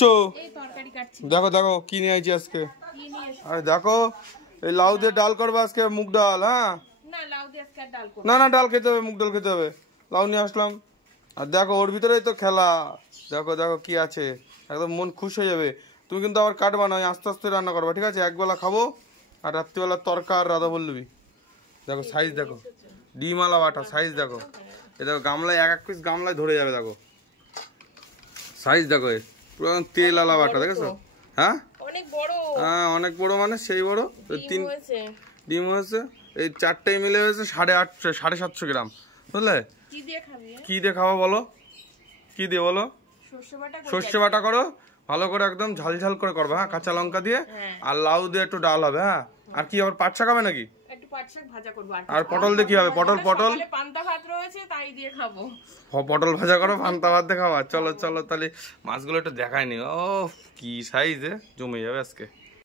করছো? দেখো দেখো কি নিয়ে আইছি আজকে। আরে দেখো এই লাউ দিয়ে ডাল করবে আজকে, মুগ ডাল। হ্যাঁ না না, ডাল খেতে হবে, মুগ ডাল খেতে হবে। লাউ নিয়ে আসলাম। আর দেখো ওর ভিতরেই তো খেলা। দেখো দেখো কি আছে, একদম মন খুশ হয়ে যাবে। তুমি কিন্তু আবার কাটবা না, আস্তে আস্তে রান্না করবা, ঠিক আছে? একবেলা খাবো আর রাত্রিবেলা তরকা আর রাধা বলবি। দেখো সাইজ দেখো, ডিমালা বাটা সাইজ দেখো। এ দেখো গামলায় এক এক পিস গামলায় ধরে যাবে। দেখো সাইজ দেখো, পুরো তেল আলা বাটা, দেখেছো? হ্যাঁ হ্যাঁ অনেক বড়, মানে সেই বড়। তিন ডিম হয়েছে, এই চারটেই মিলে হয়েছে 850 750 গ্রাম, বুঝলে? কি দিয়ে খাবো বলো? কি দিয়ে বলো? সর্ষে বাটা করো ভালো করে, একদম ঝাল ঝাল করে করবে। হ্যাঁ কাঁচা লঙ্কা দিয়ে, আর লাউ দিয়ে একটু ডাল হবে। হ্যাঁ আর কি আবার পাট শাক হবে নাকি? আর পটল দিয়ে কি হবে? পটল পটল পান্তা ভাত রয়েছে, তাই দিয়ে খাবো। পটল ভাজা করো, পান্তা ভাত দিয়ে খাওয়া। চলো চলো তাহলে মাছগুলো একটু দেখায়নি। ও কি সাইজে জমে যাবে আজকে।